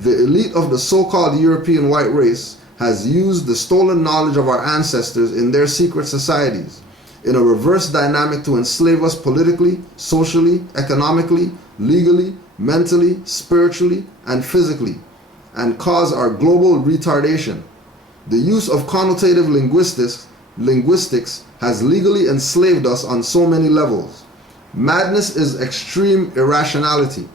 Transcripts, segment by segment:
The elite of the so-called European white race has used the stolen knowledge of our ancestors in their secret societies, in a reverse dynamic to enslave us politically, socially, economically, legally, mentally, spiritually, and physically, and cause our global retardation. The use of connotative linguistics has legally enslaved us on so many levels. Madness is extreme irrationality.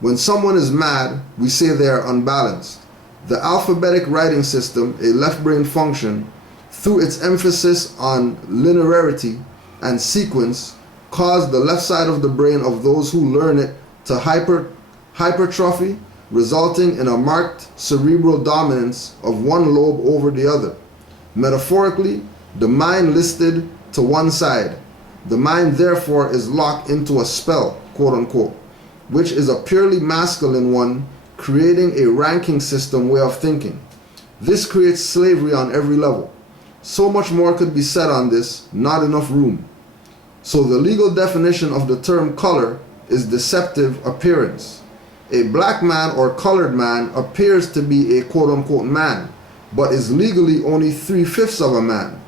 When someone is mad, we say they are unbalanced. The alphabetic writing system, a left brain function, through its emphasis on linearity and sequence, caused the left side of the brain of those who learn it to hypertrophy, resulting in a marked cerebral dominance of one lobe over the other. Metaphorically, the mind listed to one side. The mind therefore is locked into a spell, quote unquote, which is a purely masculine one, creating a ranking system way of thinking. This creates slavery on every level. So much more could be said on this, not enough room. So the legal definition of the term color is deceptive appearance. A black man or colored man appears to be a quote-unquote man, but is legally only 3/5 of a man.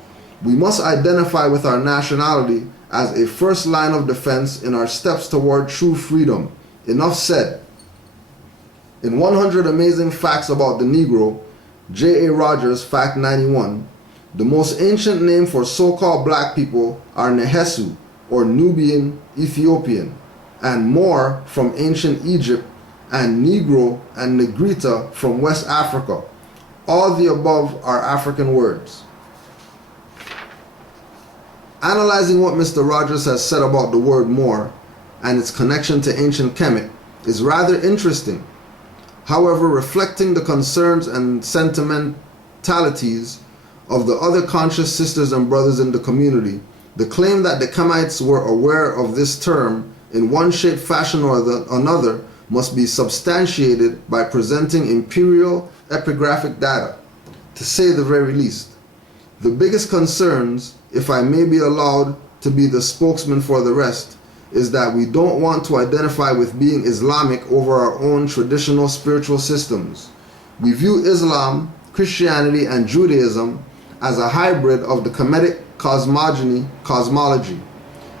We must identify with our nationality as a first line of defense in our steps toward true freedom. Enough said. In 100 Amazing Facts About the Negro, J.A. Rogers, Fact 91, the most ancient name for so-called black people are Nehesu, or Nubian, Ethiopian, and Moor from ancient Egypt, and Negro and Negrita from West Africa. All the above are African words. Analyzing what Mr. Rogers has said about the word Moor and its connection to ancient Kemet is rather interesting. However, reflecting the concerns and sentimentalities of the other conscious sisters and brothers in the community, the claim that the Kemites were aware of this term in one shape, fashion, or another must be substantiated by presenting imperial epigraphic data, to say the very least. The biggest concerns, if I may be allowed to be the spokesman for the rest, is that we don't want to identify with being Islamic over our own traditional spiritual systems. We view Islam, Christianity, and Judaism as a hybrid of the Kemetic cosmology.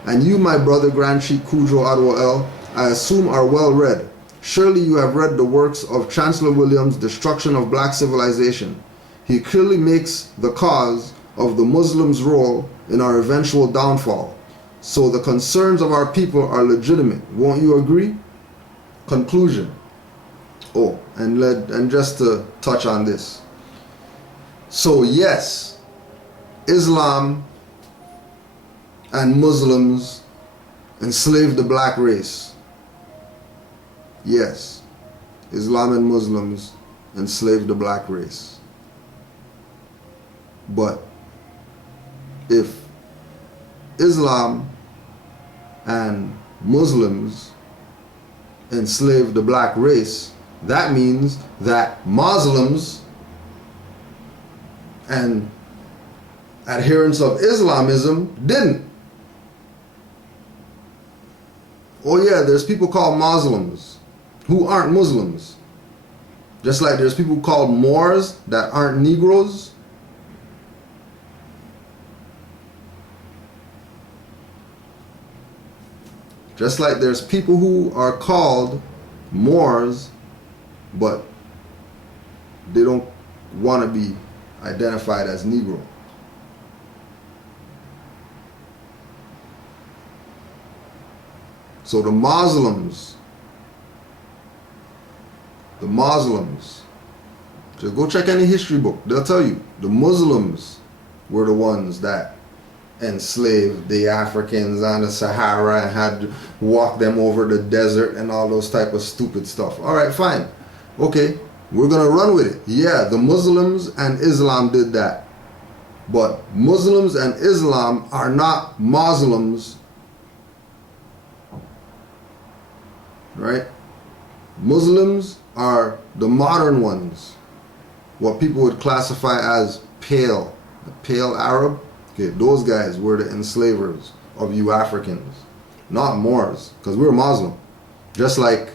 And you, my brother Grand Chief Kudro Adwa'el, I assume are well read. Surely you have read the works of Chancellor Williams' Destruction of Black Civilization. He clearly makes the cause of the Muslims' role in our eventual downfall. So the concerns of our people are legitimate. Won't you agree? Conclusion. Oh, and just to touch on this. So yes, Islam and Muslims enslaved the black race. Yes, Islam and Muslims enslaved the black race. But if Islam and Muslims enslaved the black race, that means that Muslims and adherents of Islamism didn't. Oh yeah, there's people called Muslims who aren't Muslims. Just like there's people called Moors that aren't Negroes. Just like there's people who are called Moors, but they don't want to be identified as Negro. So the Muslims, just go check any history book, they'll tell you, the Muslims were the ones that enslaved the Africans on the Sahara and had to walk them over the desert and all those type of stupid stuff. All right, fine. Okay, we're going to run with it. Yeah, the Muslims and Islam did that. But Muslims and Islam are not Muslims, right? Muslims are the modern ones, what people would classify as pale Arab. Okay, those guys were the enslavers of you Africans, not Moors, because we're Muslim. Just like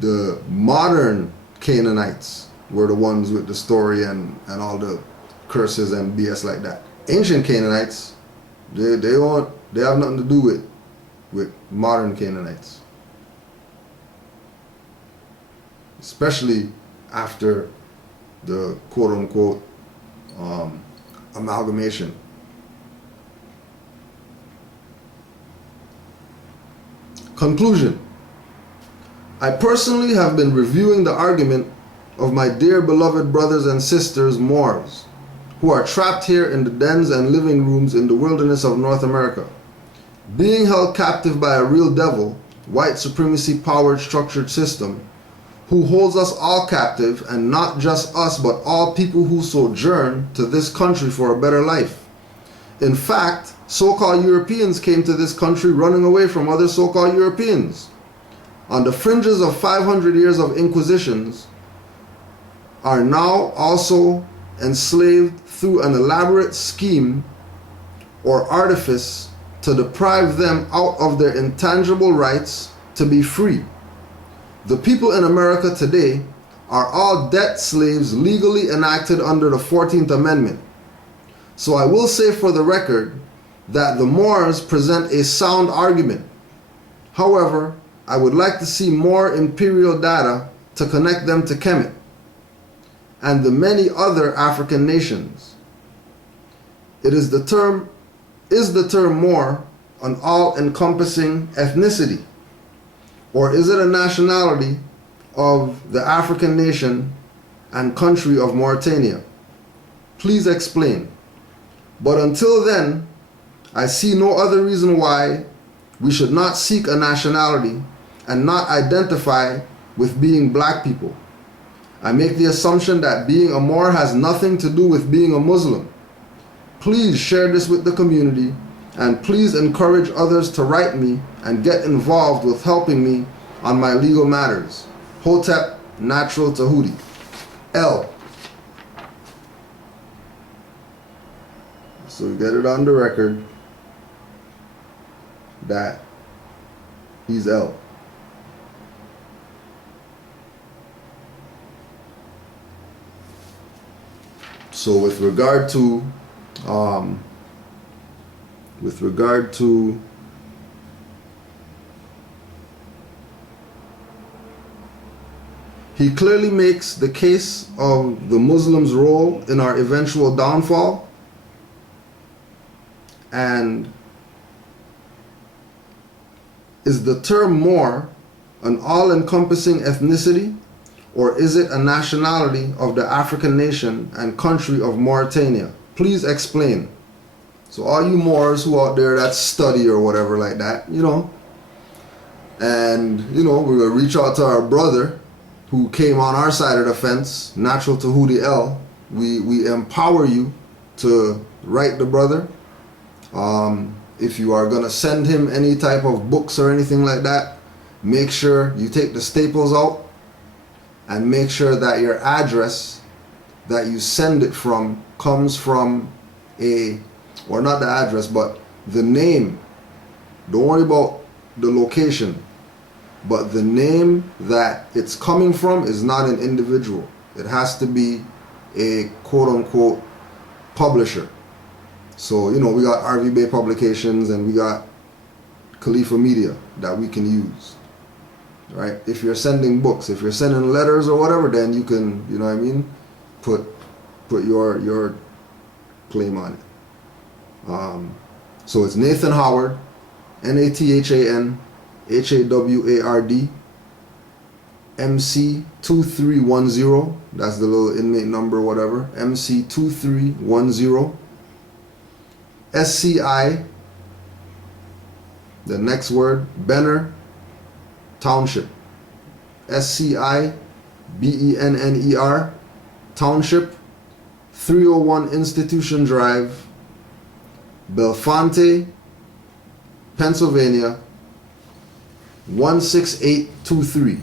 The modern Canaanites were the ones with the story and all the curses and BS like that. Ancient Canaanites, they have nothing to do with modern Canaanites. Especially after the quote-unquote amalgamation. Conclusion. I personally have been reviewing the argument of my dear beloved brothers and sisters Moors, who are trapped here in the dens and living rooms in the wilderness of North America, being held captive by a real devil, white supremacy powered structured system, who holds us all captive, and not just us but all people who sojourn to this country for a better life. In fact, so-called Europeans came to this country running away from other so-called Europeans. On the fringes of 500 years of inquisitions, are now also enslaved through an elaborate scheme or artifice to deprive them out of their intangible rights to be free. The people in America today are all debt slaves legally enacted under the 14th Amendment. So I will say for the record that the Moors present a sound argument. However, I would like to see more imperial data to connect them to Kemet and the many other African nations. Is the term Moor an all-encompassing ethnicity? Or is it a nationality of the African nation and country of Mauritania? Please explain. But until then, I see no other reason why we should not seek a nationality and not identify with being black people. I make the assumption that being a Moor has nothing to do with being a Muslim. Please share this with the community, and please encourage others to write me and get involved with helping me on my legal matters. Hotep, Natural Tahuti. L. So we get it on the record that he's L. So with regard to he clearly makes the case of the Muslims' role in our eventual downfall, and is the term Moor an all-encompassing ethnicity, or is it a nationality of the African nation and country of Mauritania? Please explain. So all you Moors who out there that study or whatever like that, and we're gonna reach out to our brother who came on our side of the fence, Natural Tahuti L. We empower you to write the brother. If you are gonna send him any type of books or anything like that, make sure you take the staples out and make sure that your address that you send it from comes from or not the address, but the name. Don't worry about the location, but the name that it's coming from is not an individual. It has to be a quote-unquote publisher. So, we got RV Bay Publications and we got Khalifa Media that we can use. Right? If you're sending books, if you're sending letters or whatever, then you can, put your claim on it. So it's Nathan Howard, Nathan Haward, MC2310. That's the little inmate number, whatever. MC2310. SCI, the next word, Benner Township. SCI BENNER Township, 301 Institution Drive, Bellefonte, Pennsylvania 16823.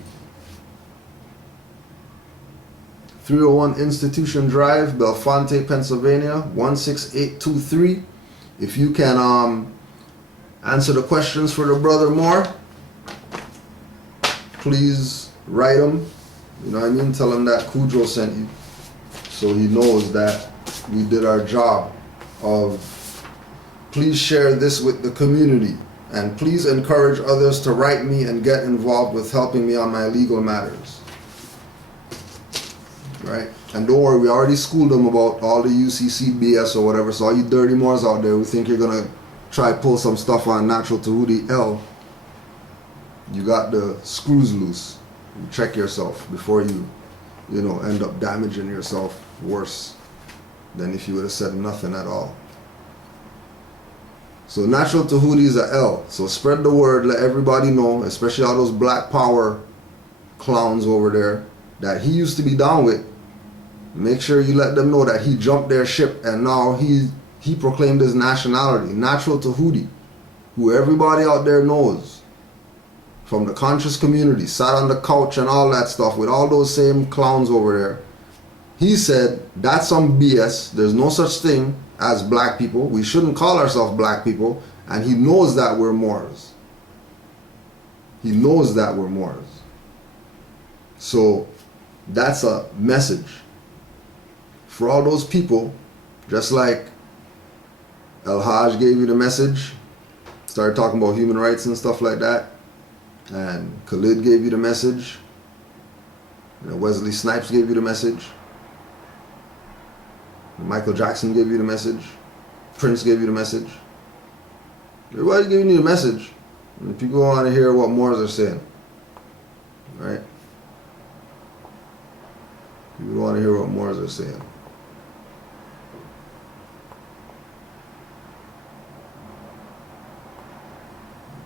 301 Institution Drive, Bellefonte, Pennsylvania 16823. If you can answer the questions for the brother more, please write him, you know what I mean? Tell him that Cujo sent you, so he knows that we did our job of please share this with the community, and please encourage others to write me and get involved with helping me on my legal matters. Right? And don't worry, we already schooled them about all the UCC BS or whatever, so all you dirty Moors out there who think you're gonna try pull some stuff on Natural Tahuti L, you got the screws loose. You check yourself before you know, end up damaging yourself worse than if you would have said nothing at all. So Natural Tahuti is a L. So spread the word, let everybody know, especially all those Black Power clowns over there that he used to be down with. Make sure you let them know that he jumped their ship and now he proclaimed his nationality, Natural Tahuti, who everybody out there knows from the conscious community, sat on the couch and all that stuff with all those same clowns over there. He said that's some BS. There's no such thing as black people. We shouldn't call ourselves black people. And he knows that we're Moors. He knows that we're Moors. So that's a message for all those people, just like El Haj gave you the message, started talking about human rights and stuff like that, and Khalid gave you the message, you know, Wesley Snipes gave you the message, Michael Jackson gave you the message, Prince gave you the message. Everybody's giving you the message. And people want to hear what Moors are saying, right? People want to hear what Moors are saying.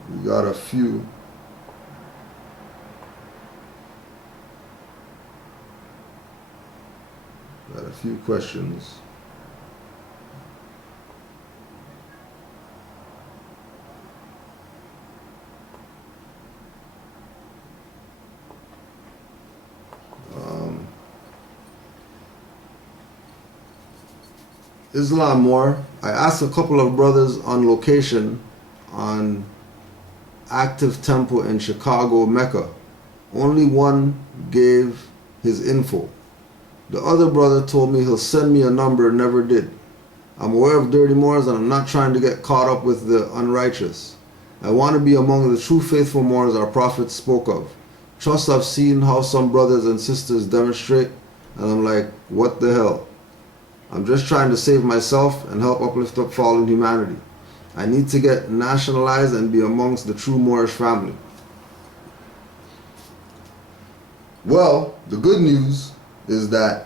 We got a few. Got a few questions. Islam Moor. I asked a couple of brothers on location on active temple in Chicago, Mecca. Only one gave his info. The other brother told me he'll send me a number, never did. I'm aware of dirty Moors and I'm not trying to get caught up with the unrighteous. I want to be among the true faithful Moors our Prophet spoke of. Trust I've seen how some brothers and sisters demonstrate, and I'm like, what the hell? I'm just trying to save myself and help uplift up fallen humanity. I need to get nationalized and be amongst the true Moorish family. Well, the good news is that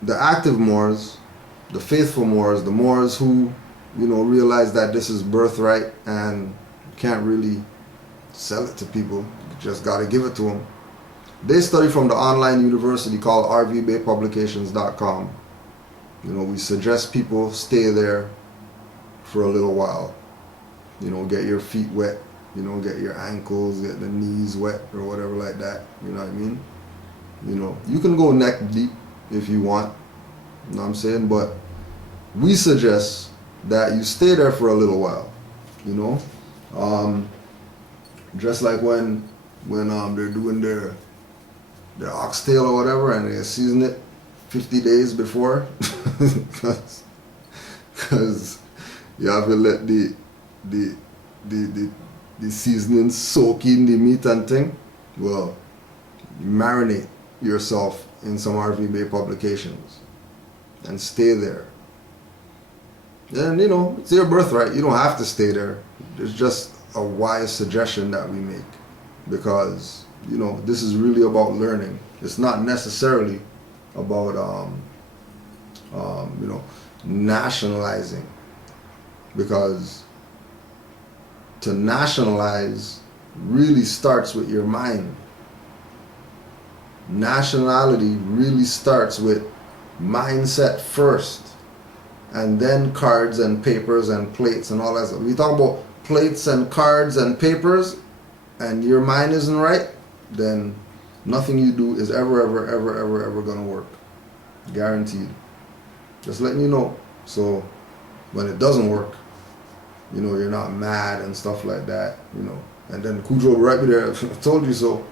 the active Moors, the faithful Moors, the Moors who, you know, realize that this is birthright and you can't really sell it to people, you just got to give it to them. They study from the online university called rvbaypublications.com. You know, we suggest people stay there for a little while. You know, get your feet wet, you know, get your ankles, get the knees wet or whatever like that. You know what I mean? You know, you can go neck deep if you want. You know what I'm saying? But we suggest that you stay there for a little while. You know? Just like when they're doing their oxtail or whatever and they season it 50 days before. Because you have to let the seasoning soak in the meat and thing. Well, marinate yourself in some RV Bay publications and stay there. And you know, it's your birthright. You don't have to stay there. It's just a wise suggestion that we make, because you know, this is really about learning. It's not necessarily about you know, nationalizing, because to nationalize really starts with your mind. Nationality really starts with mindset first, and then cards and papers and plates and all that stuff. We talk about plates and cards and papers and your mind isn't right, then nothing you do is ever gonna work. Guaranteed. Just letting you know. So when it doesn't work, you know, you're not mad and stuff like that, you know. And then Cujo right there, I told you so.